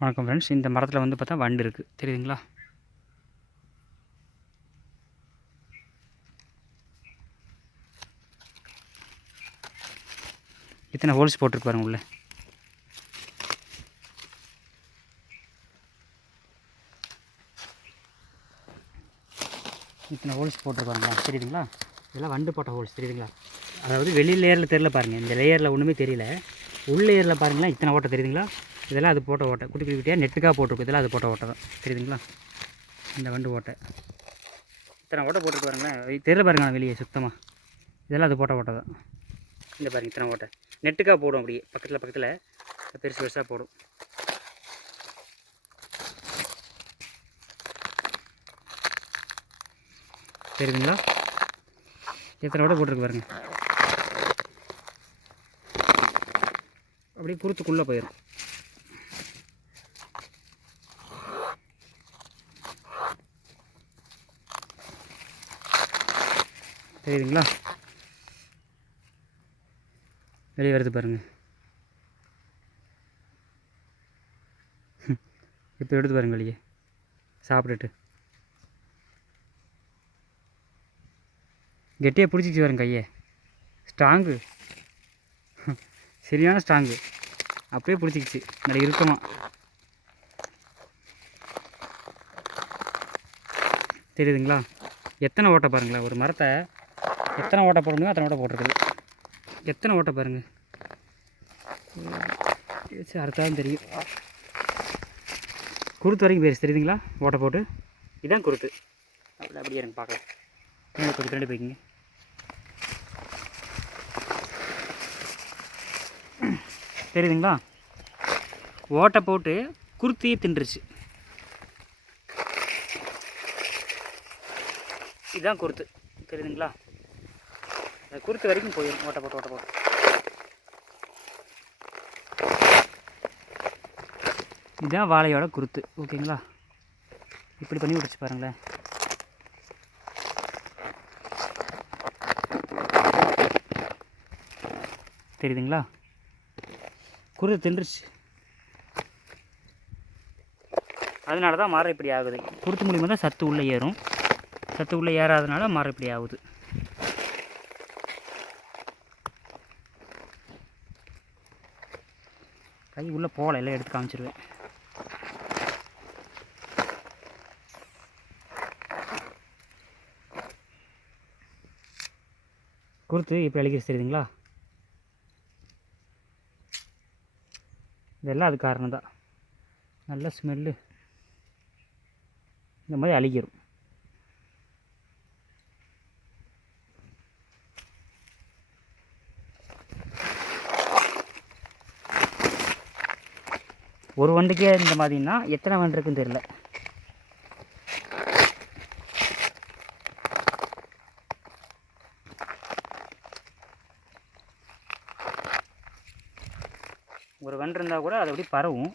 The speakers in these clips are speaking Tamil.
வணக்கம் ஃப்ரெண்ட்ஸ். இந்த மரத்தில் வந்து பார்த்தா வண்டு இருக்குது, தெரியுதுங்களா? இத்தனை ஹோல்ஸ் போட்டிருக்கு பாருங்க உள்ள. இத்தனை ஹோல்ஸ் போட்டிருப்பாருங்களா, தெரியுதுங்களா? இதெல்லாம் வண்டு போட்ட ஹோல்ஸ், தெரியுதுங்களா? அதாவது வெளி லேயரில் தெரியல பாருங்கள், இந்த லேயரில் ஒன்றுமே தெரியல. உள் லேயரில் பாருங்களா, இத்தனை ஓட்டை தெரியுதுங்களா? இதெல்லாம் அது போட்ட ஓட்டை, குட்டி குட்டி குட்டியாக நெட்டுக்காக போட்டிருக்கு. இதெல்லாம் அது போட்ட ஓட்டை தான், தெரியுதுங்களா? இந்த வண்டு ஓட்டை இத்தனை ஓட்டை போட்டுருக்கு பாருங்களேன், தெரியல பாருங்க வெளியே சுத்தமாக. இதெல்லாம் அது போட்ட ஓட்டை தான். இந்த பாருங்கள் இத்தனை ஓட்டை நெட்டுக்காக போடும், அப்படியே பக்கத்தில் பக்கத்தில் பெருசு பெருசாக போடும். தெரியுதுங்களா? எத்தனை ஓட்டை போட்டிருக்கு பாருங்க. அப்படியே குருத்துக்குள்ளே போயிடும். தெரியுதுங்களா? வெளியே வருது பாருங்கள். இப்போ எடுத்து பாருங்க வெளியே சாப்பிட்டுட்டு. கெட்டியாக பிடிச்சிச்சு பாருங்க கையை. ஸ்ட்ராங்கு, சரியான ஸ்ட்ராங்கு. அப்படியே பிடிச்சிக்கிச்சு நல்ல இறுக்கமாக. தெரியுதுங்களா? எத்தனை ஓட்டை பாருங்களேன். ஒரு மரத்தை எத்தனை ஓட்டை போட முடியும் அத்தனை ஓட்டை போட்டிருக்குது. எத்தனை ஓட்டை பாருங்கள். அடுத்தான் தெரியும். குருத்து வரைக்கும் போயிடுச்சு, தெரியுதுங்களா? ஓட்டை போட்டு இதுதான் குருத்து. அப்படியே எனக்கு பார்க்கலாம். குருத்து ரெண்டு போய்க்குங்க. தெரியுதுங்களா? ஓட்டை போட்டு குருத்தியே தின்றுச்சு. இதுதான் குருத்து, தெரியுதுங்களா? குருத்து வரைக்கும் போயிடும் ஓட்டை போட்டு ஓட்டை போட்டு. இதுதான் வாழையோட குருத்து, ஓகேங்களா? இப்படி பண்ணி விட்டுச்சு பாருங்களேன். தெரியுதுங்களா? குருத்து தின்றுச்சு. அதனால தான் மரம் இப்படி ஆகுது. குருத்து மூலியமாக தான் சத்து உள்ளே ஏறும். சத்து உள்ளே ஏறாதனால மரம் இப்படி ஆகுது. கை உள்ளே போகல, எல்லாம் எடுத்து காமிச்சிருவேன். குருத்து இப்போ அழிக்கிறது, தெரியுதுங்களா? இதெல்லாம் அது காரணம் தான். நல்ல ஸ்மெல்லு. இந்த மாதிரி அழிக்கிறோம். ஒரு வண்டுக்கே இந்த மாதிரின்னா எத்தனை வண்டு இருக்குன்னு தெரியல. ஒரு வண்டு இருந்தால் கூட அது அப்படி பரவும்.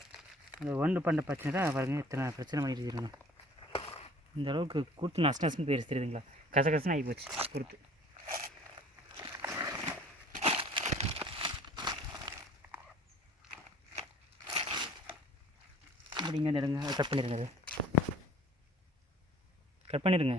அந்த வண்டு பண்ண பிரச்சனை தான் பாருங்க, எத்தனை பிரச்சனை பண்ணிட்டு இருக்கணும். இந்த அளவுக்கு குருத்து நஷ்ட நஷ்டம் போயிடுச்சு, தெரியுதுங்களா? கசகசன்னு ஆகி போச்சு குருத்து. அப்படிங்க நெடுங்க கட் பண்ணிடுங்க. கட் பண்ணிடுங்க.